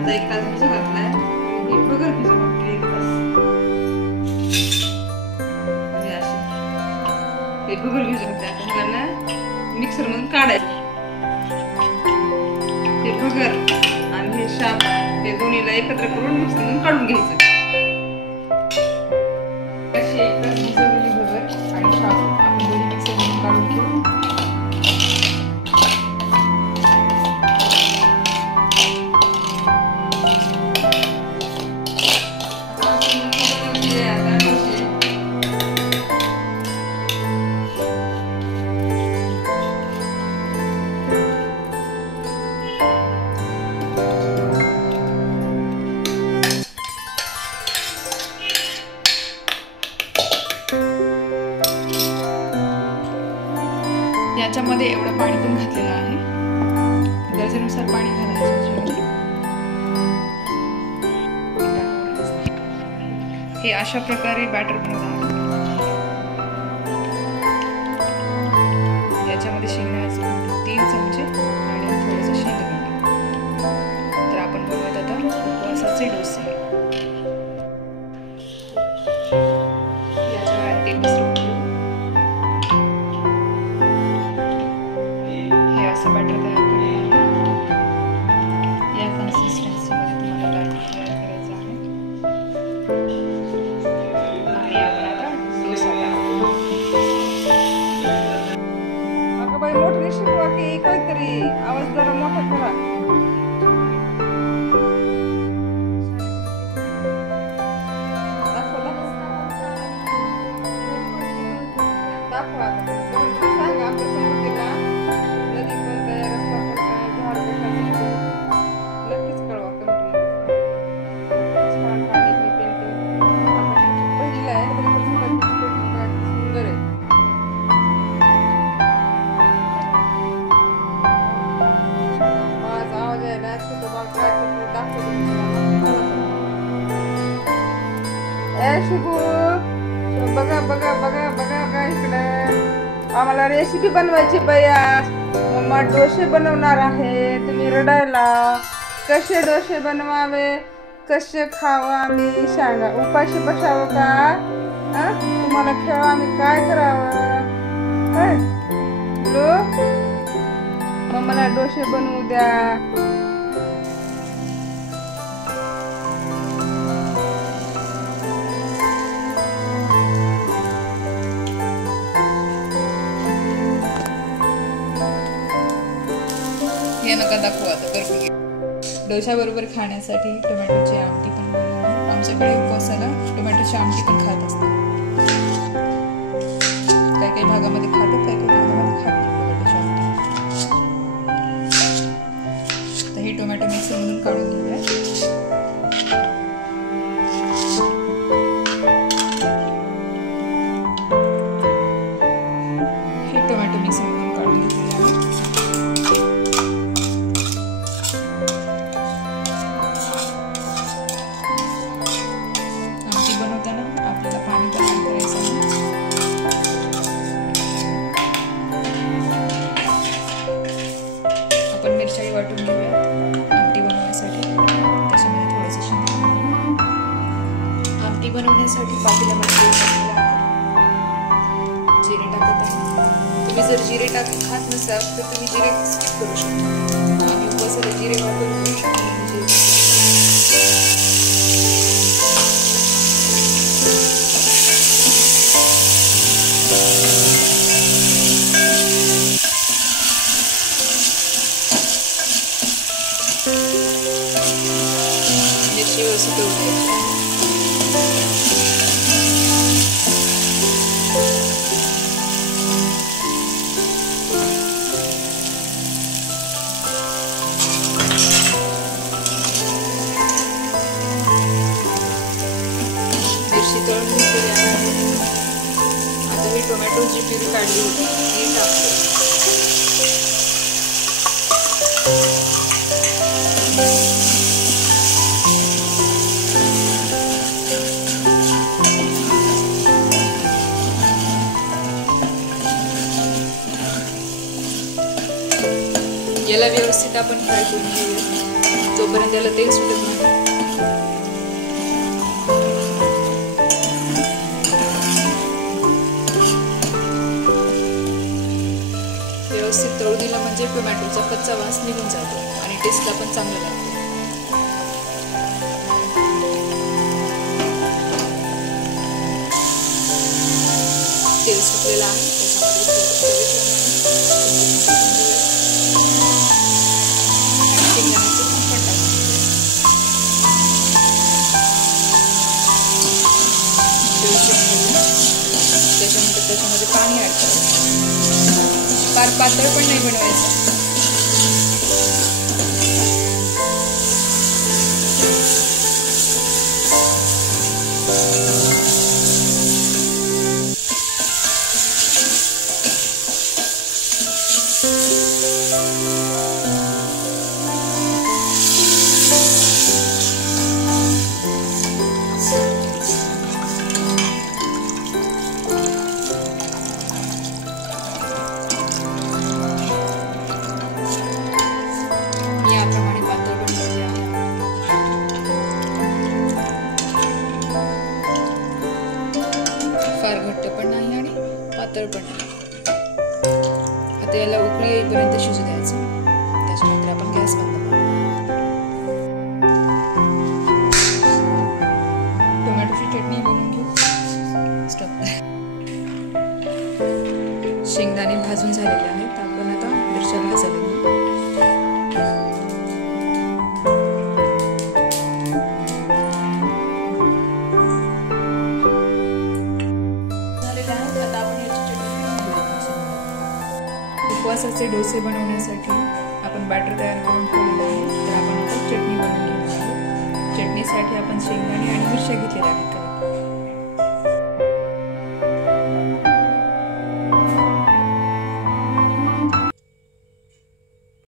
आता 1 तास भिजू घातलाय. हे बघर भिजू घातली 1 तास. म्हणजे असे हे बघर भिजू घातले. आता ह्याला ना मिक्सर मधून काढायचं. हे बघर आणि हे शाप हे दोन्हीला एकत्र करून मिक्सर मधून काढून घ्यायचं. अशी 1 तास भिजवलेली बघर आणि शाप आपण दोन्ही मिक्सर मधून काढून घेऊ. याच्यामध्ये एवढं पाणी पण घातलेलं आहे. गरजेनुसार पाणी घालायचं. हे अशा प्रकारे बॅटर बनवणार. याच्यामध्ये शेंगदाण्याचे 3 चमचे आणि थोडंसं शेंगदाणे. तर आपण बनवत आता उपवासाचे डोसे. याच्यावर तेल पसरवून घेऊ. असं बॅटर तयार करूया. या कन्सिस्टन्सीमध्ये तुम्हाला बॅटर तयार करायचं आहे. आणि आपण आता डोसा टाकू. अगं बाई मोठं शिकवा की काहीतरी आवाज जरा मोठा करा. दाखवा सांगा आपल्या समोर का बघा बघा बघा बघा बघा इकडे आम्हाला रेसिपी बनवायची बया. मम्मा डोसे बनवणार आहे. तुम्ही रडायला. कसे डोसे बनवावे कसे खावं आम्ही सांगा. उपाशी बसावं का तुम्हाला खेळा आम्ही काय करावं. मम्माला डोसे बनवू द्या. हे नका दाखवू आता करून घे. डोशाबरोबर खाण्यासाठी टोमॅटोची आमटी पण बनवली. आमच्याकडे उपवासाला टोमॅटोची आमटी पण खात असतात. काही काही भागामध्ये खातात, काही काही भागामध्ये खात नाही टोमॅटोची आमटी. तर हे टोमॅटो मिक्सरमधून काढून घेऊया. हे टोमॅटो मिक्सरमधून काढून घेतलेले आहे. मिरची वाटून घेऊया आमटी बनवण्यासाठी. त्याच्यामध्ये थोडंसं शेंगदाणे. आमटी बनवण्यासाठी पातेल्यामध्ये जिरे टाकत आहे. तुम्ही जर जिरे खात नसाल तर तुम्ही जिरे स्किप करू शकता. आम्ही उपवासाला जिरे वापरतो. मिरची व्यवस्थित तळून घ्यायची. मिरची तळून घेतली आहे. आता ही टोमॅटोची प्युरी काढली होती ती टाकते. याला व्यवस्थित आपण फ्राय करून घेऊया. जोपर्यंत त्याला तेल सुटत नाही व्यवस्थित तळू दिला म्हणजे टोमॅटोचा कच्चा वास निघून जातो आणि टेस्टला पण चांगलं लागतं. तेल सुटलेलं आहे त्याच्यामध्ये त्याच्यामध्ये पाणी ऍड करायचं. फार पातळ पण नाही बनवायचं. याप्रमाणे पातळ बनवले आहे. फार घट्ट पण नाही आणि पातळ पण नाही. आता याला उकळी येईपर्यंत शिजू द्यायचं. त्याच्यानंतर आपण गॅस बंद करू. टोमॅटोची चटणी बनवून घेऊ. शेंगदाणे भाजून झालेले आहेत. आपण आता मिरच्या भाजायला घेऊ. उपवासाचे डोसे बनवण्यासाठी आपण बॅटर तयार करून ठेवलेले आहे. तर आपण आता चटणी बनवून घेणार आहोत. चटणीसाठी आपण शेंगदाणे आणि मिरच्या घेतलेल्या आहेत.